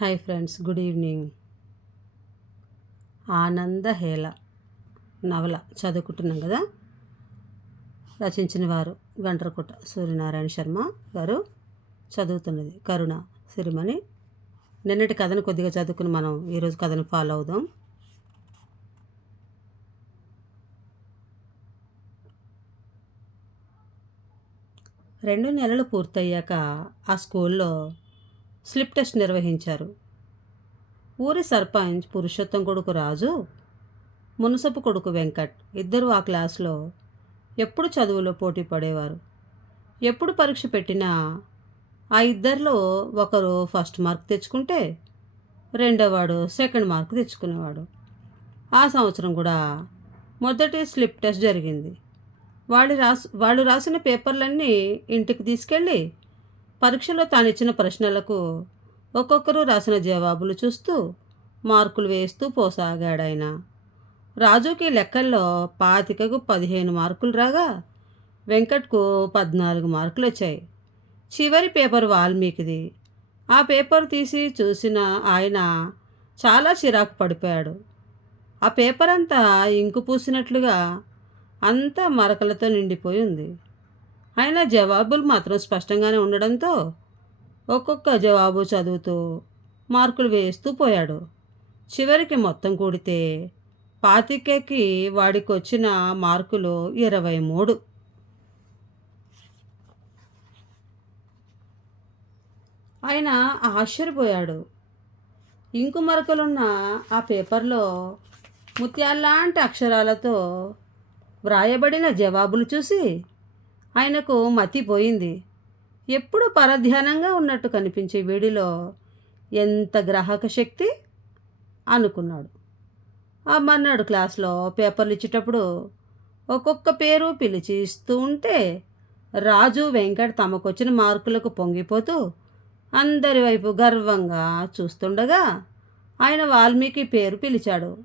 Hi friends good evening. Anandahela నవల చదువుకుంటున్నాం కదా? రచించిన వారు గంటరకుట సూర్యనారాయణ శర్మ గారు చదువుతున్నది కరుణ సిరిమణి. నిన్నటి కథను కొద్దిగా చదువుకుని మనం ఈరోజు కథను ఫాలో అవుదాం. రెండు నెలలు పూర్తయ్యాక ఆ స్కూల్లో స్లిప్ టెస్ట్ నిర్వహించారు. ఊరి సర్పంచ్ పురుషోత్తం కొడుకు రాజు మునసపు కొడుకు వెంకట్ ఇద్దరు ఆ క్లాస్లో ఎప్పుడు చదువులో పోటీ పడేవారు. ఎప్పుడు పరీక్ష పెట్టినా ఆ ఇద్దరిలో ఒకరు ఫస్ట్ మార్క్ తెచ్చుకుంటే రెండోవాడు సెకండ్ మార్క్ తెచ్చుకునేవాడు. ఆ సంవత్సరం కూడా మొదటి స్లిప్ టెస్ట్ జరిగింది. వాళ్ళు రాసి వాళ్ళు రాసిన పేపర్లన్నీ ఇంటికి తీసుకెళ్ళి పరీక్షలో తాను ఇచ్చిన ప్రశ్నలకు ఒక్కొక్కరు రాసిన జవాబులు చూస్తూ మార్కులు వేస్తూ పోసాగాడాయన. రాజుకి లెక్కల్లో పాతికకు పదిహేను మార్కులు రాగా వెంకట్కు పద్నాలుగు మార్కులు వచ్చాయి చివరి పేపర్ వాల్మీకిది. ఆ పేపర్ తీసి చూసిన ఆయన చాలా చిరాకు పడిపోయాడు. ఆ పేపర్ అంతా ఇంకు పూసినట్లుగా అంతా మరకలతో నిండిపోయి ఉంది. అయినా జవాబులు మాత్రం స్పష్టంగానే ఉండడంతో ఒక్కొక్క జవాబు చదువుతూ మార్కులు వేస్తూ పోయాడు. చివరికి మొత్తం కూడితే పాతికకి వాడికి వచ్చిన మార్కులు ఇరవై మూడు. ఆయన ఆశ్చర్యపోయాడు. ఇంకు మరకలున్న ఆ పేపర్లో ముత్యాల్లాంటి అక్షరాలతో వ్రాయబడిన జవాబులు చూసి ఆయనకు మతిపోయింది ఎప్పుడు పరధ్యానంగా ఉన్నట్టు కనిపించే వీడిలో ఎంత గ్రాహక శక్తి? అనుకున్నాడు. ఆ మన్నాడు క్లాస్లో పేపర్లు ఇచ్చేటప్పుడు ఒక్కొక్క పేరు పిలిచి ఇస్తూ ఉంటే రాజు వెంకట్ తమకొచ్చిన మార్కులకు పొంగిపోతూ అందరి వైపు గర్వంగా చూస్తుండగా ఆయన వాల్మీకి పేరు పిలిచాడు.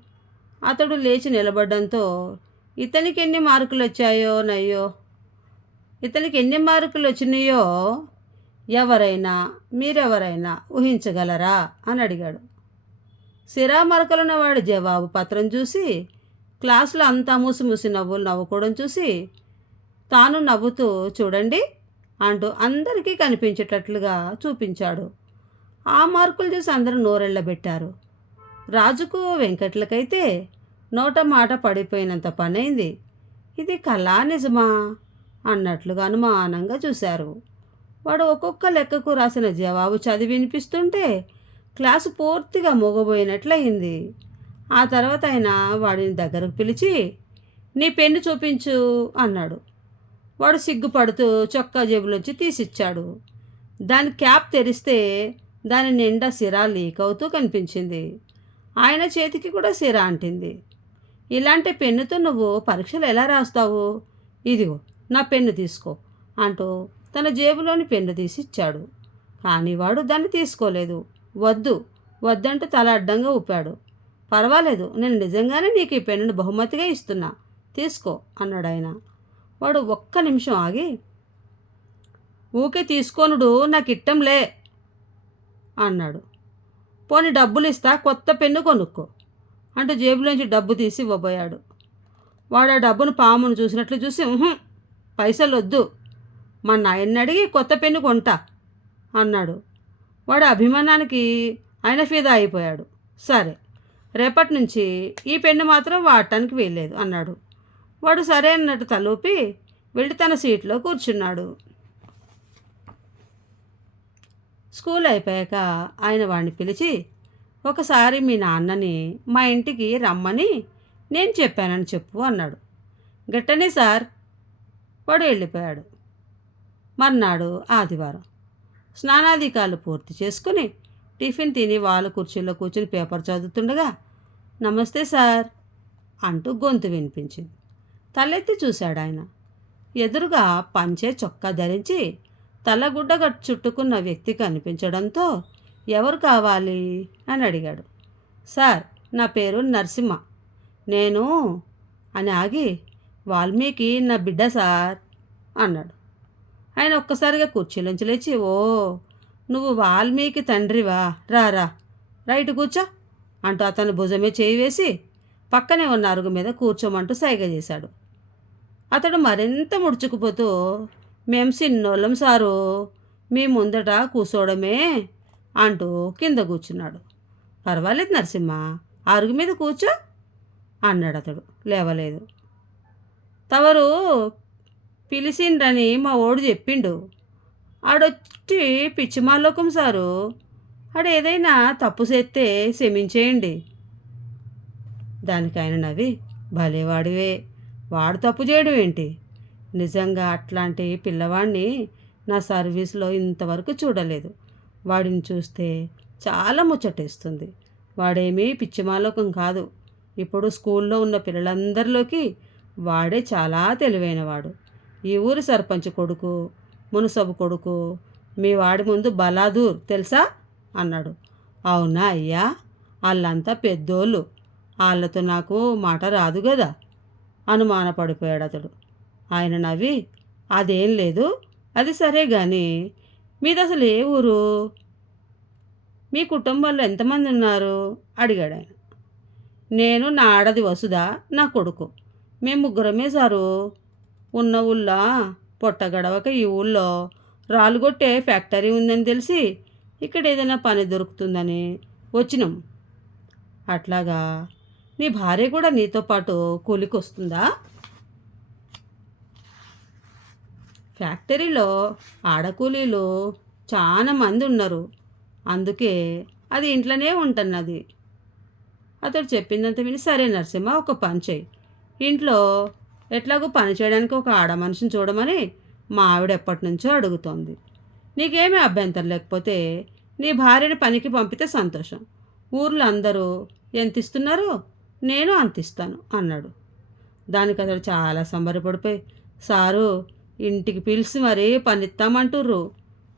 అతడు లేచి నిలబడ్డంతో ఇతనికి ఎన్ని మార్కులు వచ్చాయో నయ్యో? ఇతనికి ఎన్ని మార్కులు వచ్చినాయో ఎవరైనా మీరెవరైనా ఊహించగలరా? అని అడిగాడు. సిరా మరకలున్న జవాబు పత్రం చూసి క్లాసులో అంతా మూసి నవ్వులు నవ్వుకోవడం చూసి తాను నవ్వుతూ చూడండి అంటూ అందరికీ కనిపించేటట్లుగా చూపించాడు. ఆ మార్కులు చూసి అందరూ నోరెళ్ళబెట్టారు. రాజుకు వెంకట్లకైతే నోట మాట పడిపోయినంత పనైంది. ఇది కళా నిజమా? అన్నట్లుగా అనుమానంగా చూశారు. వాడు ఒక్కొక్క లెక్కకు రాసిన జవాబు చదివి వినిపిస్తుంటే క్లాసు పూర్తిగా మూగబోయినట్లయింది. ఆ తర్వాత ఆయన వాడిని దగ్గరకు పిలిచి నీ పెన్ను చూపించు అన్నాడు. వాడు సిగ్గుపడుతూ చొక్కా జేబులోంచి తీసిచ్చాడు. దాని క్యాప్ తెరిస్తే దాని నిండా సిరా లీక్ అవుతూ కనిపించింది. ఆయన చేతికి కూడా సిరా అంటింది. ఇలాంటి పెన్నుతో నువ్వు పరీక్షలు ఎలా రాస్తావు? ఇదిగో నా పెన్ను తీసుకో అంటూ తన జేబులోని పెన్ను తీసి ఇచ్చాడు కానీ వాడు దాన్ని తీసుకోలేదు. వద్దు వద్దంటూ తల అడ్డంగా ఊపాడు. పర్వాలేదు నేను నిజంగానే నీకు ఈ పెన్నును బహుమతిగా ఇస్తున్నా. తీసుకో అన్నాడు ఆయన. వాడు ఒక్క నిమిషం ఆగి ఊకే తీసుకోనుడు నాకు ఇట్టంలే అన్నాడు. పోని డబ్బులు ఇస్తా కొత్త పెన్ను కొనుక్కో అంటూ జేబులోంచి డబ్బు తీసి ఇవ్వబోయాడు. వాడు ఆ డబ్బును పామును చూసినట్లు చూసి పైసలు వద్దు మా నాయన్ని అడిగి కొత్త పెన్ను కొంటా అన్నాడు. వాడు అభిమానానికి ఆయన ఫీదా అయిపోయాడు. సరే రేపటి నుంచి ఈ పెన్ను మాత్రం వాడటానికి వీల్లేదు అన్నాడు. వాడు సరే అన్నట్టు తలూపి వెళ్ళి తన సీట్లో కూర్చున్నాడు. స్కూల్ అయిపోయాక ఆయన వాడిని పిలిచి ఒకసారి మీ నాన్నని మా ఇంటికి రమ్మని నేను చెప్పానని చెప్పు అన్నాడు. గట్టనే సార్ వాడు వెళ్ళిపోయాడు. మర్నాడు ఆదివారం. స్నానాధికారులు పూర్తి చేసుకుని టిఫిన్ తిని వాళ్ళ కుర్చీలో కూర్చుని పేపర్ చదువుతుండగా నమస్తే సార్ అంటూ గొంతు వినిపించింది. తలెత్తి చూశాడు ఆయన. ఎదురుగా పంచే చొక్కా ధరించి తలగుడ్డ చుట్టుకున్న వ్యక్తి కనిపించడంతో ఎవరు కావాలి? అని అడిగాడు. సార్ నా పేరు నరసింహ. నేను అని ఆగి వాల్మీకి నా బిడ్డ సార్ అన్నాడు. ఆయన ఒక్కసారిగా కుర్చీలోంచి లేచి ఓ నువ్వు వాల్మీకి తండ్రివా? రా రా. రైట్ కూర్చో అంటూ అతను భుజమే చేయి వేసి పక్కనే ఉన్న అరుగు మీద కూర్చోమంటూ సైగ చేశాడు. అతడు మరింత ముడుచుకుపోతూ మేం సిన్నోళ్ళం సారు మీ ముందట కూర్చోవడమే అంటూ కింద కూర్చున్నాడు. పర్వాలేదు నరసింహ అరుగు మీద కూర్చో అన్నాడు అతడు. లేవలేదు. తవరు పిలిచిండ్రని మా ఓడు చెప్పిండు. ఆడొచ్చి పిచ్చిమాలోకం సారు. ఆడు ఏదైనా తప్పు చేస్తే క్షమించేయండి. దానికి ఆయన నవ్వి భలేవాడివే వాడు తప్పు చేయడం ఏంటి? నిజంగా అట్లాంటి పిల్లవాడిని నా సర్వీస్లో ఇంతవరకు చూడలేదు. వాడిని చూస్తే చాలా ముచ్చటేస్తుంది. వాడేమీ పిచ్చిమాలోకం కాదు. ఇప్పుడు స్కూల్లో ఉన్న పిల్లలందరిలోకి వాడే చాలా తెలివైనవాడు. ఈ ఊరి సర్పంచ్ కొడుకు మునసబు కొడుకు మీ వాడి ముందు బలాదూర్ తెలుసా? అన్నాడు. అవునా అయ్యా వాళ్ళంతా పెద్దోళ్ళు. వాళ్ళతో నాకు మాట రాదు కదా అనుమానపడిపోయాడు అతడు. ఆయన నవ్వి అదేం లేదు అది సరే కానీ మీది అసలు ఏ ఊరు? మీ కుటుంబంలో ఎంతమంది ఉన్నారు? అడిగాడు ఆయన నేను నా ఆడది వసుదా నా కొడుకు. మేము ముగ్గురమే సారు. ఉన్న ఊళ్ళో పొట్ట గడవక ఈ ఊళ్ళో రాలుగొట్టే ఫ్యాక్టరీ ఉందని తెలిసి ఇక్కడ ఏదైనా పని దొరుకుతుందని వచ్చినాం. అట్లాగా నీ భార్య కూడా నీతో పాటు కూలికి వస్తుందా ఫ్యాక్టరీలో ఆడకూలీలు చాలా మంది ఉన్నారు. అందుకే అది ఇంట్లోనే ఉంటున్నది. అతడు చెప్పిందంత విని సరే నరసింహ ఒక పని చేయి. ఇంట్లో ఎట్లాగో పని చేయడానికి ఒక ఆడ మనిషిని చూడమని మా ఆవిడ ఎప్పటి నుంచో అడుగుతోంది. నీకేమీ అభ్యంతరం లేకపోతే నీ భార్యని పనికి పంపితే సంతోషం. ఊర్లో అందరూ ఎంత ఇస్తున్నారో నేను అంత ఇస్తాను అన్నాడు. దానికి అతడు చాలా సంబరపడిపోయి సారు ఇంటికి పిలిచి మరీ పనిస్తామంటుర్రు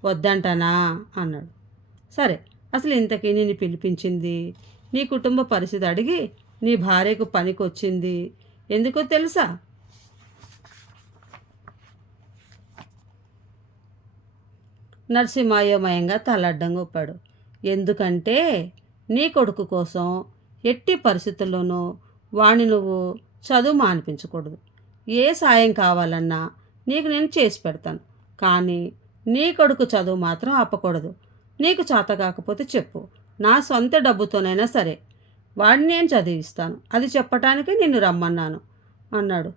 వద్దంటానా అన్నాడు. సరే అసలు ఇంతకీ నిన్ను పిలిపించింది? నీ కుటుంబ పరిస్థితి అడిగి నీ భార్యకు పనికి వచ్చింది ఎందుకో తెలుసా? నరసింహాయోమయంగా తలడ్డం గొప్పాడు ఎందుకంటే నీ కొడుకు కోసం ఎట్టి పరిస్థితుల్లోనూ వాణ్ణి నువ్వు చదువు మానిపించకూడదు. ఏ సాయం కావాలన్నా నీకు నేను చేసి పెడతాను. కానీ నీ కొడుకు చదువు మాత్రం ఆపకూడదు. నీకు చేత కాకపోతే చెప్పు. నా సొంత డబ్బుతోనైనా సరే. వాడిని నేను చదివిస్తాను? అది చెప్పటానికి నిన్ను రమ్మన్నాను అన్నాడు.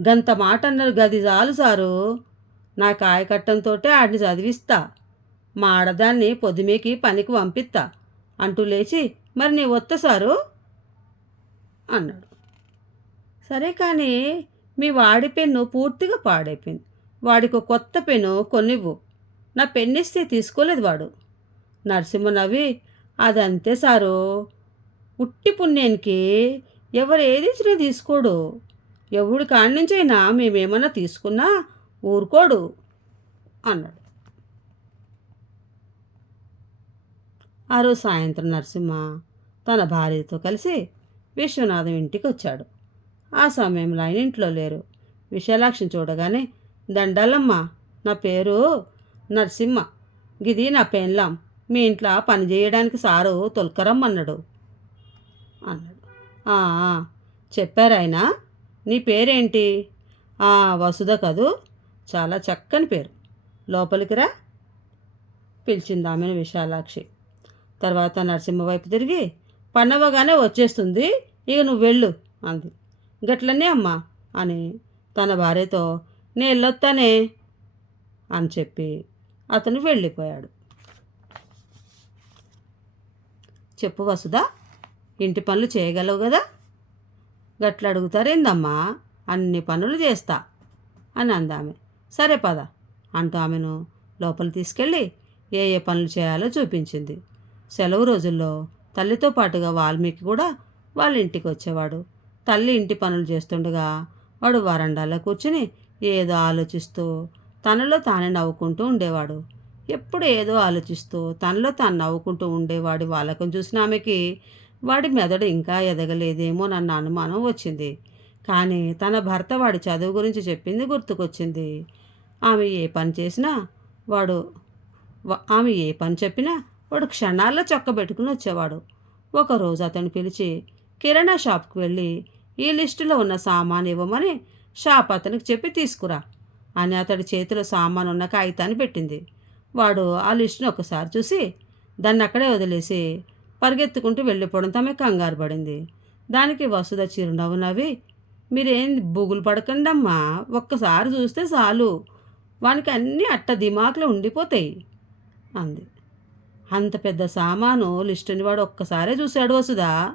గంత మాట అన్నారు గది చాలు సారు. నా కాయకట్టంతో ఆడిని చదివిస్తా. మా ఆడదాన్ని పొద్దుమేకి పనికి పంపిస్తా. అంటూ లేచి మరి నీ వత్త సారు అన్నాడు. సరే కానీ మీ వాడి పెన్ను పూర్తిగా పాడైపోయింది. వాడికి కొత్త పెన్ను కొనివ్వు. నా పెన్నిస్తే తీసుకోలేదు వాడు. నరసింహ నవ్వి అదంతే సారు. ఉట్టి పుణ్యానికి ఎవరు ఏది ఇచ్చినా తీసుకోడు. ఎవడి కాడి నుంచైనా మేమేమన్నా తీసుకున్నా ఊరుకోడు అన్నాడు. ఆ రోజు సాయంత్రం నరసింహ తన భార్యతో కలిసి విశ్వనాథం ఇంటికి వచ్చాడు. ఆ సమయంలో ఆయన ఇంట్లో లేరు. విశాలాక్షిని చూడగానే దండాలమ్మ నా పేరు నరసింహ. గిది నా పెన్లాం. మీ ఇంట్లో పని చేయడానికి సారు తొలకరమ్మన్నాడు. అన్నాడు. "ఆ, చెప్పారు ఆయన. నీ పేరేంటి? "ఆ, వసుధ కదూ? చాలా చక్కని పేరు. లోపలికి రా పిలిచింది ఆమెను విశాలాక్షి. తర్వాత నరసింహ వైపు తిరిగి పన్నవగానే వచ్చేస్తుంది ఇక నువ్వు వెళ్ళు అంది. గట్లనే అమ్మా అని తన భార్యతో నేను వెళ్ళొస్తానే అని చెప్పి అతను వెళ్ళిపోయాడు. చెప్పు వసుదా ఇంటి పనులు చేయగలవు కదా? గట్ల అడుగుతారేందమ్మా అన్ని పనులు చేస్తా అని అందామె. సరే పద అంటూ ఆమెను లోపల తీసుకెళ్ళి ఏ ఏ పనులు చేయాలో చూపించింది. సెలవు రోజుల్లో తల్లితో పాటుగా వాల్మీకి కూడా వాళ్ళ ఇంటికి వచ్చేవాడు. తల్లి ఇంటి పనులు చేస్తుండగా వాడు వరండాలో కూర్చుని ఏదో ఆలోచిస్తూ తనలో తానే నవ్వుకుంటూ ఉండేవాడు. ఎప్పుడు ఏదో ఆలోచిస్తూ తనలో తాను నవ్వుకుంటూ ఉండేవాడి వాళ్ళకం చూసిన ఆమెకి వాడి మెదడు ఇంకా ఎదగలేదేమో ఎదగలేదేమోనన్న అనుమానం వచ్చింది. కానీ తన భర్త వాడి చదువు గురించి చెప్పింది గుర్తుకొచ్చింది. ఆమె ఏ పని చేసినా వాడు ఆమె ఏ పని చెప్పినా వాడు క్షణాల్లో చొక్క పెట్టుకుని వచ్చేవాడు. ఒకరోజు అతను పిలిచి కిరాణా షాప్కి వెళ్ళి ఈ లిస్టులో ఉన్న సామాన్ ఇవ్వమని షాప్ అతనికి చెప్పి తీసుకురా అని అతడి చేతిలో సామాన్ ఉన్న కాగితాన్ని పెట్టింది. వాడు ఆ లిస్టును ఒకసారి చూసి దాన్ని అక్కడే వదిలేసి పరిగెత్తుకుంటూ వెళ్ళిపోవడం తమే కంగారు పడింది. దానికి వసుధ చిరునవ్వు నవ్వి మీరేం బుగులు పడకండి అమ్మా ఒక్కసారి చూస్తే చాలు. వానికి అన్నీ అట్ట దిమాకులో ఉండిపోతాయి అంది. అంత పెద్ద సామాను లిస్టుని వాడు ఒక్కసారే చూశాడు వసుదా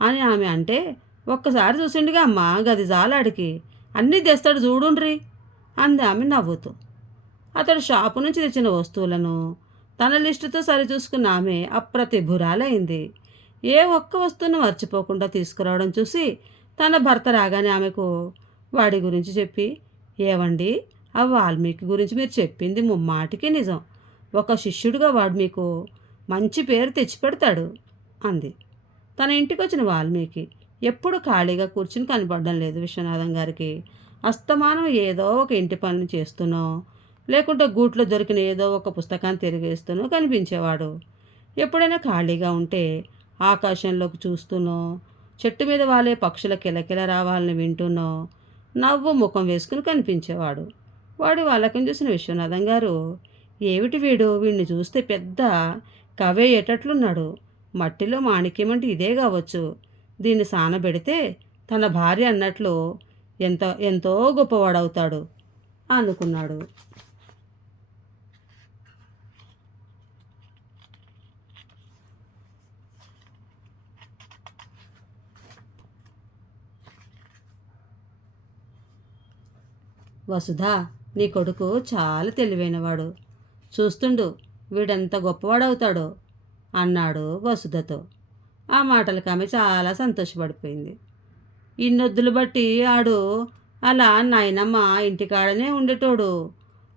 అని ఆమె అంటే ఒక్కసారి చూసిండుగా అమ్మా గది జాలాడికి అన్నీ తెస్తాడు చూడుండ్రి అంది ఆమె నవ్వుతూ. అతడు షాపు నుంచి తెచ్చిన వస్తువులను తన లిస్టుతో సరిచూసుకున్న ఆమె అప్రతిభురాలైంది. ఏ ఒక్క వస్తువును మర్చిపోకుండా తీసుకురావడం చూసి తన భర్త రాగానే ఆమెకు వాడి గురించి చెప్పి ఏవండి ఆ వాల్మీకి గురించి మీరు చెప్పింది ముమ్మాటికి నిజం. ఒక శిష్యుడిగా వాడు మీకు మంచి పేరు తెచ్చిపెడతాడు అంది. తన ఇంటికి వచ్చిన వాల్మీకి ఎప్పుడు ఖాళీగా కూర్చుని కనపడడం లేదు విశ్వనాథం గారికి. అస్తమానం ఏదో ఒక ఇంటి పనులు చేస్తూనో లేకుంటే గూట్లో దొరికిన ఏదో ఒక పుస్తకాన్ని తిరిగేస్తూనో కనిపించేవాడు. ఎప్పుడైనా ఖాళీగా ఉంటే ఆకాశంలోకి చూస్తూనో చెట్టు మీద వాలే పక్షుల కిలకిల రావాలని వింటూనో నవ్వు ముఖం వేసుకుని కనిపించేవాడు. వాడు వాళ్ళకం చూసిన విశ్వనాథం గారు ఏమిటి వీడు? వీడిని చూస్తే పెద్ద కవేయేటట్లున్నాడు మట్టిలో మాణిక్యం అంటే ఇదే కావచ్చు. దీన్ని సానబెడితే తన భార్య అన్నట్లు ఎంత ఎంతో గొప్పవాడవుతాడు అనుకున్నాడు. వసుధ నీ కొడుకు చాలా తెలివైనవాడు. చూస్తుండు వీడెంత గొప్పవాడవుతాడో అన్నాడు వసుధతో. ఆ మాటలకు ఆమె చాలా సంతోషపడిపోయింది. ఇన్నొద్దులు బట్టి ఆడు అలా నాయనమ్మ ఇంటికాడనే ఉండేటోడు.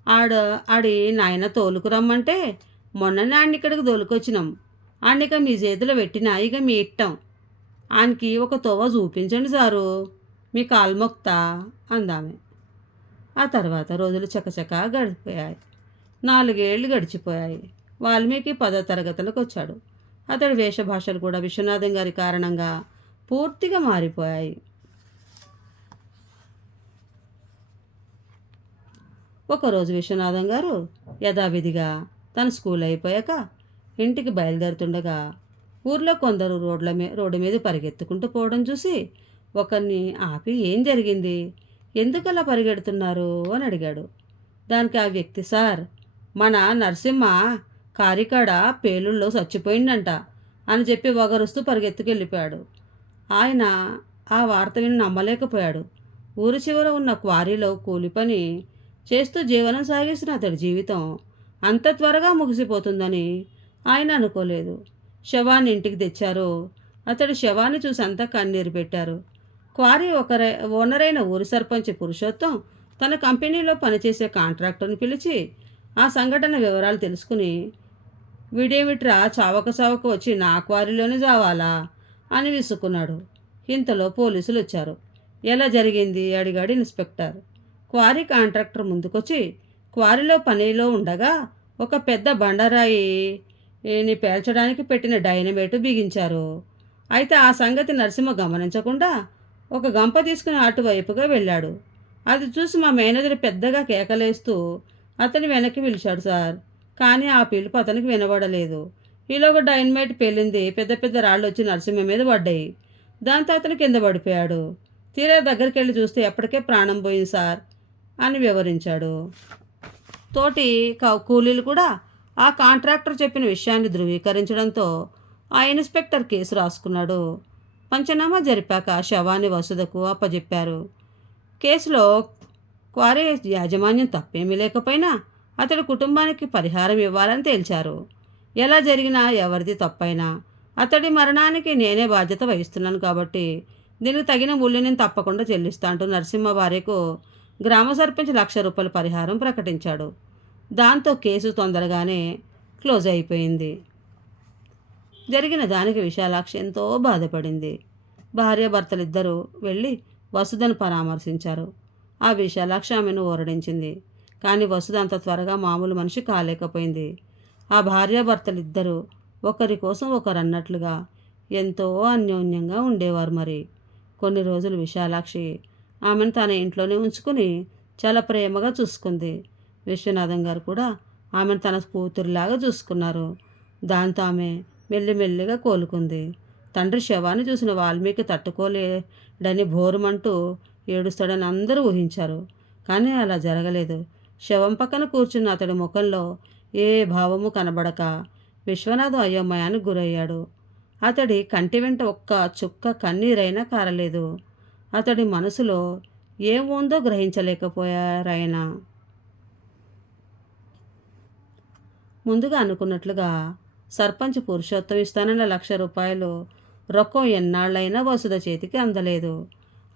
ఆడు ఆడి నాయన తోలుకురమ్మంటే మొన్ననే ఆడిని ఇక్కడికి తోలుకొచ్చినాం ఆడిక మీ చేతిలో పెట్టినా ఇక మీ ఇట్టం. ఆయనకి ఒక తోవ చూపించండి సారు మీ కాల్మొక్తా అందామే. ఆ తర్వాత రోజులు చకచకా గడిపోయాయి నాలుగేళ్ళు గడిచిపోయాయి. వాల్మీకి పదో తరగతులకు వచ్చాడు. అతడి వేషభాషలు కూడా విశ్వనాథం గారి కారణంగా పూర్తిగా మారిపోయాయి. ఒకరోజు విశ్వనాథం గారు యథావిధిగా తన స్కూల్ అయిపోయాక ఇంటికి బయలుదేరుతుండగా ఊర్లో కొందరు రోడ్ల మీ రోడ్డు మీద పరిగెత్తుకుంటూ పోవడం చూసి ఒకరిని ఆపి ఏం జరిగింది? ఎందుకలా పరిగెడుతున్నారు అని అడిగాడు. దానికి ఆ వ్యక్తి సార్ మన నరసింహ కారికాడ పేలుల్లో చచ్చిపోయిందంట అని చెప్పి వగరుస్తూ పరిగెత్తుకెళ్ళిపోయాడు. ఆయన ఆ వార్త విని నమ్మలేకపోయాడు. ఊరి చివర ఉన్న క్వారీలో కూలి పని చేస్తూ జీవనం సాగేసిన అతడి జీవితం అంత త్వరగా ముగిసిపోతుందని ఆయన అనుకోలేదు. శవాన్ని ఇంటికి తెచ్చారు. అతడు శవాన్ని చూసి అంతా కన్నీరు పెట్టారు. క్వారీ ఒకరై ఓనరైన ఊరి సర్పంచ్ పురుషోత్తం తన కంపెనీలో పనిచేసే కాంట్రాక్టర్ని పిలిచి ఆ సంఘటన వివరాలు తెలుసుకుని వీడేమిట్రా చావక చావక వచ్చి నా క్వారీలోనే చావాలా? అని విసుక్కున్నాడు. ఇంతలో పోలీసులు వచ్చారు. ఎలా జరిగింది? అడిగాడు ఇన్స్పెక్టర్. క్వారీ కాంట్రాక్టర్ ముందుకొచ్చి క్వారీలో పనిలో ఉండగా ఒక పెద్ద బండరాయిని పేల్చడానికి పెట్టిన డైనమేటు బిగించారు. అయితే ఆ సంగతి నరసింహ గమనించకుండా ఒక గంప తీసుకుని అటువైపుగా వెళ్ళాడు. అది చూసి మా మేనేజర్ పెద్దగా కేకలేస్తూ అతని వెనక్కి పిలిచాడు సార్. కానీ ఆ పిలుపు అతనికి వినబడలేదు. ఈలోగా డైనమైట్ పేలింది. పెద్ద పెద్ద రాళ్ళు వచ్చి నరసింహ మీద పడ్డాయి. దాంతో అతను కింద పడిపోయాడు. తీరా దగ్గరికి వెళ్ళి చూస్తే ఎప్పటికే ప్రాణం పోయింది సార్ అని వివరించాడు. తోటి క- కూలీలు కూడా ఆ కాంట్రాక్టర్ చెప్పిన విషయాన్ని ధృవీకరించడంతో ఆ ఇన్స్పెక్టర్ కేసు రాసుకున్నాడు. పంచనామా జరిపాక శవాన్ని వసుదకు అప్పజెప్పారు. కేసులో క్వారీ యాజమాన్యం తప్పేమీ లేకపోయినా అతడి కుటుంబానికి పరిహారం ఇవ్వాలని తేల్చారు. ఎలా జరిగినా ఎవరిది తప్పైనా అతడి మరణానికి నేనే బాధ్యత వహిస్తున్నాను కాబట్టి దీనికి తగిన మూల్యం నేను తప్పకుండా చెల్లిస్తా అంటూ నరసింహ భార్యకు గ్రామ సర్పంచ్ లక్ష రూపాయల పరిహారం ప్రకటించాడు. దాంతో కేసు తొందరగానే క్లోజ్ అయిపోయింది. జరిగిన దానికి విశాలాక్షి ఎంతో బాధపడింది. భార్యాభర్తలిద్దరూ వెళ్ళి వసుధను పరామర్శించారు. ఆ విశాలాక్షి ఆమెను ఓరడించింది. కానీ వసుధ అంత త్వరగా మామూలు మనిషి కాలేకపోయింది. ఆ భార్యాభర్తలిద్దరూ ఒకరి కోసం ఒకరు అన్నట్లుగా ఎంతో అన్యోన్యంగా ఉండేవారు మరి. కొన్ని రోజులు విశాలాక్షి ఆమెను తన ఇంట్లోనే ఉంచుకుని చాలా ప్రేమగా చూసుకుంది. విశ్వనాథం గారు కూడా ఆమెను తన కూతురులాగా చూసుకున్నారు. దాంతో ఆమె మెల్లిమెల్లిగా కోలుకుంది. తండ్రి శవాన్ని చూసిన వాల్మీకి తట్టుకోలేడని భోరుమంటూ ఏడుస్తాడని అందరూ ఊహించారు. కానీ అలా జరగలేదు. శవం పక్కన కూర్చున్న అతడి ముఖంలో ఏ భావము కనబడక విశ్వనాథం అయోమయానికి గురయ్యాడు. అతడి కంటి వెంట ఒక్క చుక్క కన్నీరైనా కారలేదు. అతడి మనసులో ఏముందో గ్రహించలేకపోయారాయన. ముందుగా అనుకున్నట్లుగా సర్పంచ్ పురుషోత్తం ఇస్తానన్న లక్ష రూపాయలు రొక్కం ఎన్నాళ్ళైనా వసుద చేతికి అందలేదు.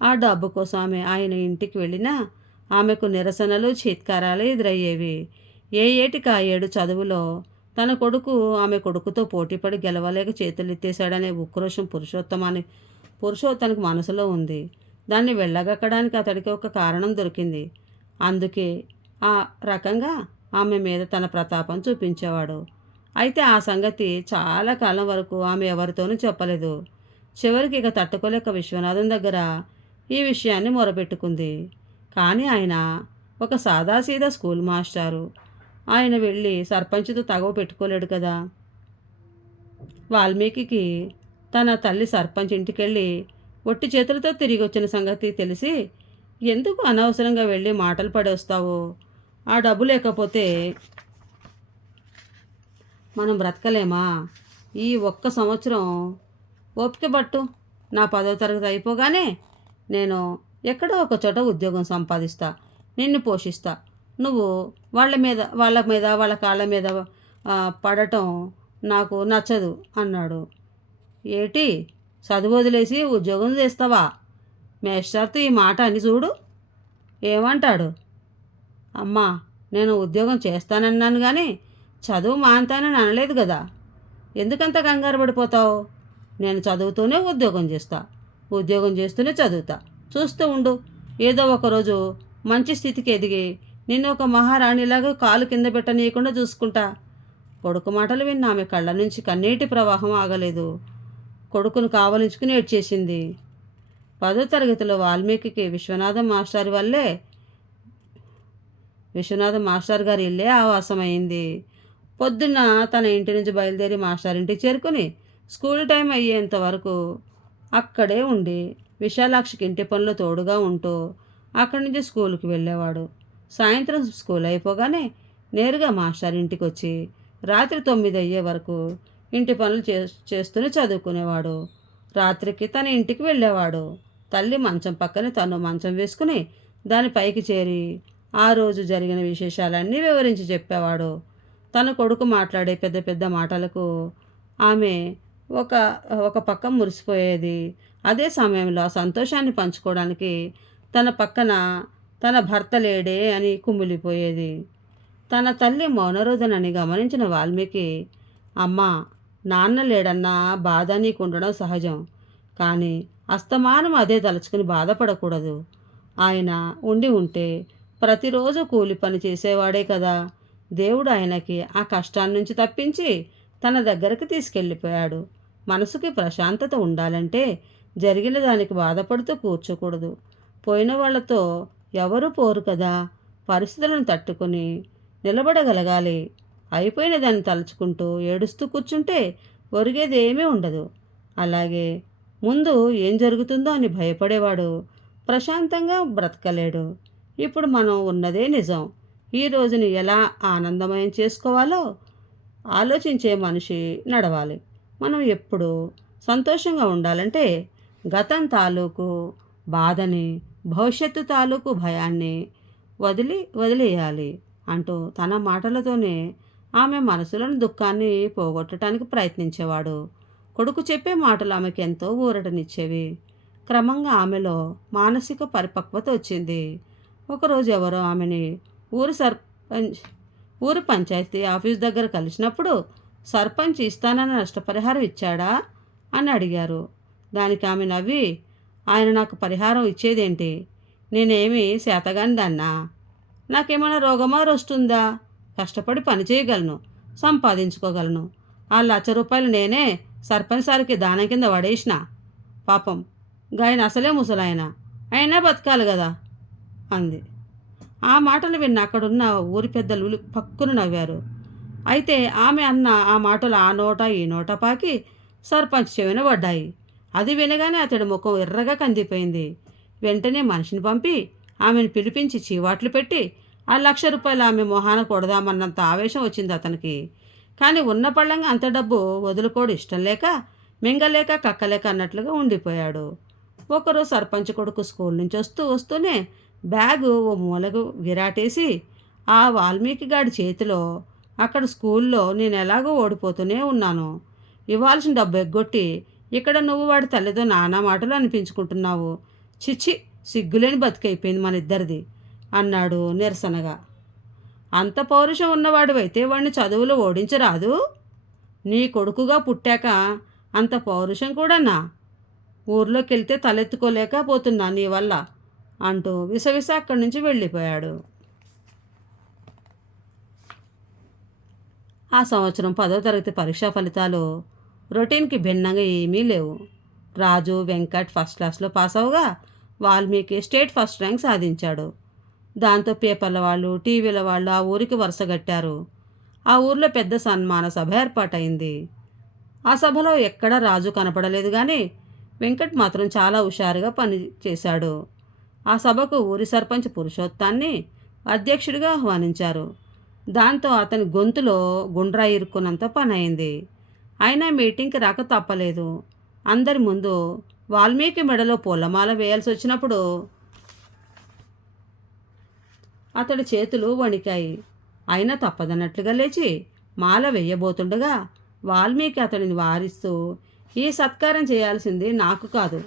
ఆ డబ్బు కోసం ఆమె ఆయన ఇంటికి వెళ్ళినా ఆమెకు నిరసనలు చీత్కారాలు ఎదురయ్యేవి. ఏ ఏటికి ఆ ఏడు చదువులో తన కొడుకు ఆమె కొడుకుతో పోటీపడి గెలవలేక చేతులెత్తేశాడనే ఉక్రోషం పురుషోత్తమాని పురుషోత్తనికి మనసులో ఉంది. దాన్ని వెళ్ళగక్కడానికి అతడికి ఒక కారణం దొరికింది. అందుకే ఆ రకంగా ఆమె మీద తన ప్రతాపం చూపించేవాడు. అయితే ఆ సంగతి చాలా కాలం వరకు ఆమె ఎవరితోనూ చెప్పలేదు. చివరికి ఇక తట్టుకోలేక విశ్వనాథం దగ్గర ఈ విషయాన్ని మొరపెట్టుకుంది. కానీ ఆయన ఒక సాదాసీదా స్కూల్ మాస్టారు. ఆయన వెళ్ళి సర్పంచ్తో తగవ పెట్టుకోలేడు కదా. వాల్మీకి తన తల్లి సర్పంచ్ ఇంటికెళ్ళి ఒట్టి చేతులతో తిరిగి వచ్చిన సంగతి తెలిసి ఎందుకు అనవసరంగా వెళ్ళి మాటలు పడేస్తావు? ఆ డబ్బు లేకపోతే మనం బ్రతకలేమా? ఈ ఒక్క సంవత్సరం ఓపిక పట్టు. నా పదో తరగతి అయిపోగానే నేను ఎక్కడో ఒక చోట ఉద్యోగం సంపాదిస్తా నిన్ను పోషిస్తా. నువ్వు వాళ్ళ మీద వాళ్ళ మీద వాళ్ళ కాళ్ళ మీద పడటం నాకు నచ్చదు అన్నాడు. ఏటి? చదువు వదిలేసి ఉద్యోగం చేస్తావా? మేస్టర్తో ఈ మాట అని చూడు. ఏమంటాడు? అమ్మా నేను ఉద్యోగం చేస్తానన్నాను కానీ చదువు మాంతానని అనలేదు కదా. ఎందుకంత కంగారు పడిపోతావు? నేను చదువుతూనే ఉద్యోగం చేస్తా. ఉద్యోగం చేస్తూనే చదువుతా. చూస్తూ ఉండు. ఏదో ఒకరోజు మంచి స్థితికి ఎదిగి నిన్ను ఒక మహారాణిలాగా కాలు కింద పెట్టనీయకుండా చూసుకుంటా. కొడుకు మాటలు విన్న ఆమె కళ్ళ నుంచి కన్నీటి ప్రవాహం ఆగలేదు. కొడుకును కావలించుకుని ఏడ్చేసింది. పదో తరగతిలో వాల్మీకి విశ్వనాథం మాస్టర్ వల్లే విశ్వనాథం మాస్టర్ గారి ఇల్లే ఆవాసమైంది. పొద్దున్న తన ఇంటి నుంచి బయలుదేరి మాస్టర్ ఇంటికి చేరుకుని స్కూల్ టైం అయ్యేంత వరకు అక్కడే ఉండి విశాలాక్షికి ఇంటి పనులు తోడుగా ఉంటూ అక్కడి నుంచి స్కూల్కి వెళ్ళేవాడు. సాయంత్రం స్కూల్ అయిపోగానే నేరుగా మాస్టర్ ఇంటికి వచ్చి రాత్రి తొమ్మిది అయ్యే వరకు ఇంటి పనులు చే చేస్తూనే చదువుకునేవాడు. రాత్రికి తన ఇంటికి వెళ్ళేవాడు. తల్లి మంచం పక్కనే తను మంచం వేసుకుని దాని పైకి చేరి ఆ రోజు జరిగిన విశేషాలన్నీ వివరించి చెప్పేవాడు. తన కొడుకు మాట్లాడే పెద్ద పెద్ద మాటలకు ఆమె ఒక ఒక పక్క మురిసిపోయేది. అదే సమయంలో ఆ సంతోషాన్ని పంచుకోవడానికి తన పక్కన తన భర్త లేడే అని కుమిలిపోయేది. తన తల్లి మౌనరోధనని గమనించిన వాల్మీకి అమ్మ నాన్న లేడన్నా బాధ నీకు ఉండడం సహజం. కానీ అస్తమానం అదే తలుచుకుని బాధపడకూడదు. ఆయన ఉండి ఉంటే ప్రతిరోజు కూలి పని చేసేవాడే కదా. దేవుడు ఆయనకి ఆ కష్టాన్ని నుంచి తప్పించి తన దగ్గరకు తీసుకెళ్ళిపోయాడు. మనసుకి ప్రశాంతత ఉండాలంటే జరిగిన దానికి బాధపడుతూ కూర్చోకూడదు. పోయిన వాళ్ళతో ఎవరు పోరు కదా? పరిస్థితులను తట్టుకొని నిలబడగలగాలి. అయిపోయిన దాన్ని తలుచుకుంటూ ఏడుస్తూ కూర్చుంటే ఒరిగేది ఏమీ ఉండదు. అలాగే ముందు ఏం జరుగుతుందో అని భయపడేవాడు ప్రశాంతంగా బ్రతకలేడు. ఇప్పుడు మనం ఉన్నదే నిజం. ఈ రోజుని ఎలా ఆనందమయం చేసుకోవాలో ఆలోచించే మనిషి నడవాలి. మనం ఎప్పుడు సంతోషంగా ఉండాలంటే గతం తాలూకు బాధని భవిష్యత్తు తాలూకు భయాన్ని వదిలి వదిలేయాలి అంటూ తన మాటలతోనే ఆమె మనసులోని దుఃఖాన్ని పోగొట్టడానికి ప్రయత్నించేవాడు. కొడుకు చెప్పే మాటలు ఆమెకు ఎంతో ఊరటనిచ్చేవి. క్రమంగా ఆమెలో మానసిక పరిపక్వత వచ్చింది. ఒకరోజు ఎవరో ఆమెని ఊరు సర్పంచ్ ఊరు పంచాయతీ ఆఫీస్ దగ్గర కలిసినప్పుడు సర్పంచ్ ఇస్తానన్న నష్టపరిహారం ఇచ్చాడా అని అడిగారు. దానికి ఆమె నవ్వి ఆయన నాకు పరిహారం ఇచ్చేదేంటి? నేనేమి శాతగాని దాన్నా నాకేమైనా రోగమా వస్తుందా కష్టపడి పని చేయగలను సంపాదించుకోగలను. ఆ లక్ష రూపాయలు నేనే సర్పంచ్ సార్కి దానం కింద పడేసిన పాపం గాయన అసలే ముసలాయన. అయినా బతకాలి కదా అంది. ఆ మాటలు విన్న అక్కడున్న ఊరి పెద్దలు ఉలి- పక్కున నవ్వారు. అయితే ఆమె అన్న ఆ మాటలు ఆ నోట ఈ నోట పాకి సర్పంచ్ చెవిన పడ్డాయి. అది వినగానే అతడి ముఖం ఎర్రగా కందిపోయింది. వెంటనే మనిషిని పంపి ఆమెను పిలిపించి చీవాట్లు పెట్టి ఆ లక్ష రూపాయలు ఆమె మొహాన కొడదామన్నంత ఆవేశం వచ్చింది అతనికి. కానీ ఉన్న పళ్ళంగా అంత డబ్బు వదులుకోడు ఇష్టం లేక మింగలేక కక్కలేక అన్నట్లుగా ఉండిపోయాడు. ఒకరోజు సర్పంచ్ కొడుకు స్కూల్ నుంచి వస్తూ వస్తూనే బ్యాగు ఓ మూలకు విరాటేసి ఆ వాల్మీకి గాడి చేతిలో అక్కడ స్కూల్లో నేను ఎలాగో ఓడిపోతూనే ఉన్నాను. ఇవ్వాల్సిన డబ్బు ఎగ్గొట్టి ఇక్కడ నువ్వు వాడి తల్లితో నానా మాటలు అనిపించుకుంటున్నావు. చిచ్చి సిగ్గులేని బతికైపోయింది మన ఇద్దరిది అన్నాడు నిరసనగా. అంత పౌరుషం ఉన్నవాడివైతే వాడిని చదువులో ఓడించరాదు? నీ కొడుకుగా పుట్టాక అంత పౌరుషం కూడానా? ఊర్లోకి వెళ్తే తలెత్తుకోలేకపోతున్నా నీ వల్ల. అంటూ విసవిస అక్కడి నుంచి వెళ్ళిపోయాడు. ఆ సంవత్సరం పదో తరగతి పరీక్షా ఫలితాలు రొటీన్కి భిన్నంగా ఏమీ లేవు. రాజు వెంకట్ ఫస్ట్ క్లాస్లో పాస్ అవగా వాల్మీకి స్టేట్ ఫస్ట్ ర్యాంక్ సాధించాడు. దాంతో పేపర్ల వాళ్ళు టీవీల వాళ్ళు ఆ ఊరికి వరుసగట్టారు ఆ ఊర్లో పెద్ద సన్మాన సభ ఏర్పాటైంది ఆ సభలో ఎక్కడా రాజు కనపడలేదు కానీ వెంకట్ మాత్రం చాలా హుషారుగా పని చేశాడు. ఆ సభకు ఊరి సర్పంచ్ పురుషోత్తాన్ని అధ్యక్షుడిగా ఆహ్వానించారు. దాంతో అతని గొంతులో గుండ్రా ఇరుక్కున్నంత పని అయింది అయినా మీటింగ్కి రాక తప్పలేదు. అందరి ముందు వాల్మీకి మెడలో పూలమాల వేయాల్సి వచ్చినప్పుడు అతడి చేతులు వణికాయి. అయినా తప్పదన్నట్లుగా లేచి మాల వేయబోతుండగా వాల్మీకి అతడిని వారిస్తూ ఈ సత్కారం చేయాల్సింది నాకు కాదు.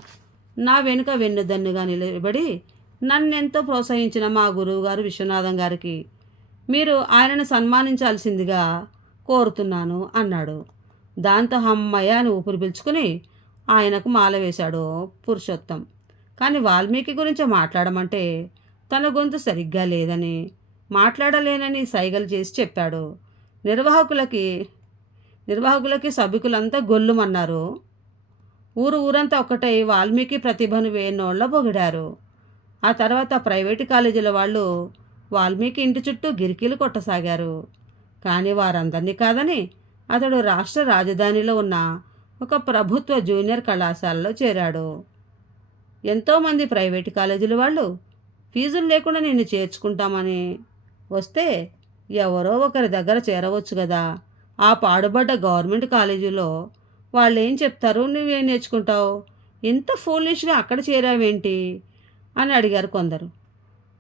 నా వెనుక వెన్నుదన్నుగా నిలబడి నన్నెంతో ప్రోత్సహించిన మా గురువుగారు విశ్వనాథం గారికి మీరు ఆయనను సన్మానించాల్సిందిగా కోరుతున్నాను అన్నాడు. దాంతో హమ్మయ్య అని ఊపిరి పీల్చుకుని ఆయనకు మాల వేశాడు పురుషోత్తం. కానీ వాల్మీకి గురించి మాట్లాడమంటే తన గొంతు సరిగ్గా లేదని మాట్లాడలేనని సైగలు చేసి చెప్పాడు. నిర్వాహకులకి నిర్వాహకులకి సభికులంతా గొల్లుమన్నారు. ఊరు ఊరంతా ఒకటై వాల్మీకి ప్రతిభను వేణోళ్ళ పొగిడారు. ఆ తర్వాత ప్రైవేటు కాలేజీల వాళ్ళు వాల్మీకి ఇంటి చుట్టూ గిరికీలు కొట్టసాగారు. కానీ వారందరినీ కాదని అతడు రాష్ట్ర రాజధానిలో ఉన్న ఒక ప్రభుత్వ జూనియర్ కళాశాలలో చేరాడు. ఎంతోమంది ప్రైవేటు కాలేజీల వాళ్ళు ఫీజులు లేకుండా నిన్ను చేర్చుకుంటామని వస్తే ఎవరో ఒకరి దగ్గర చేరవచ్చు కదా. ఆ పాడుబడ్డ గవర్నమెంట్ కాలేజీలో వాళ్ళు ఏం చెప్తారు? నువ్వేం నేర్చుకుంటావు? ఇంత ఫూలిష్గా అక్కడ చేరావేంటి? అని అడిగారు కొందరు.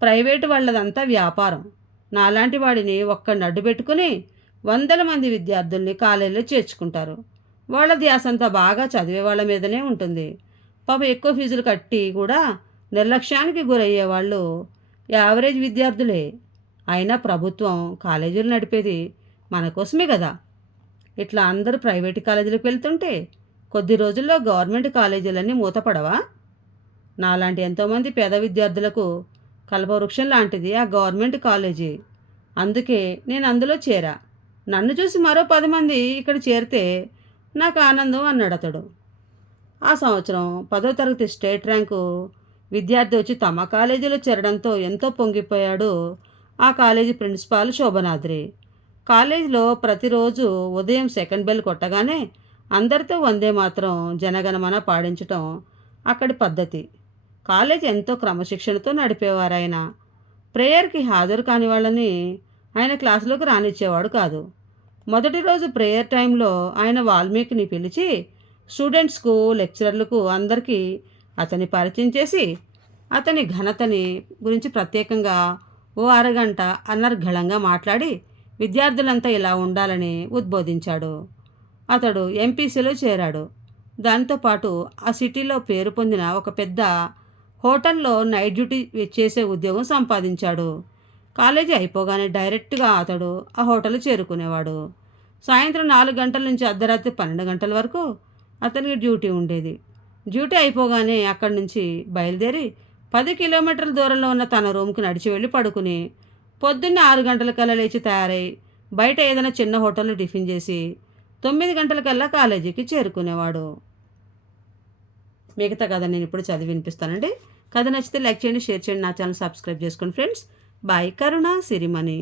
ప్రైవేటు వాళ్ళదంతా వ్యాపారం. నాలాంటి వాడిని ఒక్కడిని అడ్డు పెట్టుకుని వందల మంది విద్యార్థుల్ని కాలేజీలో చేర్చుకుంటారు. వాళ్ళ ధ్యాసంతా బాగా చదివే వాళ్ళ మీదనే ఉంటుంది. పాపం ఎక్కువ ఫీజులు కట్టి కూడా నిర్లక్ష్యానికి గురయ్యే వాళ్ళు యావరేజ్ విద్యార్థులే. అయినా ప్రభుత్వం కాలేజీలు నడిపేది మన కోసమే కదా. ఇట్లా అందరూ ప్రైవేట్ కాలేజీలకు వెళ్తుంటే కొద్ది రోజుల్లో గవర్నమెంట్ కాలేజీలన్నీ మూతపడవా? నాలాంటి ఎంతోమంది పేద విద్యార్థులకు కల్పవృక్షం లాంటిది ఆ గవర్నమెంట్ కాలేజీ. అందుకే నేను అందులో చేరా. నన్ను చూసి మరో పది మంది ఇక్కడ చేరితే నాకు ఆనందం అన్నాడు అతడు. ఆ సంవత్సరం పదో తరగతి స్టేట్ ర్యాంకు విద్యార్థి వచ్చి తమ కాలేజీలో చేరడంతో ఎంతో పొంగిపోయాడు ఆ కాలేజీ ప్రిన్సిపాల్ శోభనాద్రి. కాలేజీలో ప్రతిరోజు ఉదయం సెకండ్ బెల్ కొట్టగానే అందరితో వందే మాత్రం జనగణమన పాడించటం అక్కడి పద్ధతి. కాలేజ్ ఎంతో క్రమశిక్షణతో నడిపేవారు ఆయన ప్రేయర్కి హాజరు కాని వాళ్ళని ఆయన క్లాసులోకి రానిచ్చేవాడు కాదు. మొదటి రోజు ప్రేయర్ టైంలో ఆయన వాల్మీకిని పిలిచి స్టూడెంట్స్కు లెక్చరర్లకు అందరికీ అతని పరిచయం చేసి అతని ఘనతని గురించి ప్రత్యేకంగా ఓ అరగంట అనర్ఘళంగా మాట్లాడి విద్యార్థులంతా ఇలా ఉండాలని ఉద్బోధించాడు. అతడు ఎంపీసీలో చేరాడు. దాంతోపాటు ఆ సిటీలో పేరు పొందిన ఒక పెద్ద హోటల్లో నైట్ డ్యూటీ చేసే ఉద్యోగం సంపాదించాడు. కాలేజీ అయిపోగానే డైరెక్ట్గా అతడు ఆ హోటల్ చేరుకునేవాడు. సాయంత్రం నాలుగు గంటల నుంచి అర్ధరాత్రి పన్నెండు గంటల వరకు అతనికి డ్యూటీ ఉండేది. డ్యూటీ అయిపోగానే అక్కడి నుంచి బయలుదేరి పది కిలోమీటర్ల దూరంలో ఉన్న తన రూమ్కి నడిచి వెళ్ళి పడుకుని పొద్దున్నే ఆరు గంటలకల్లా లేచి తయారై బయట ఏదైనా చిన్న హోటల్లో టిఫిన్ చేసి తొమ్మిది గంటలకల్లా కాలేజీకి చేరుకునేవాడు. మిగతా కథ నేను ఇప్పుడు చదివి వినిపిస్తానండి. కథ నచ్చితే లైక్ చేయండి షేర్ చేయండి నా ఛానల్ సబ్స్క్రైబ్ చేసుకోండి ఫ్రెండ్స్. బాయ్ కరుణ సిరిమణి.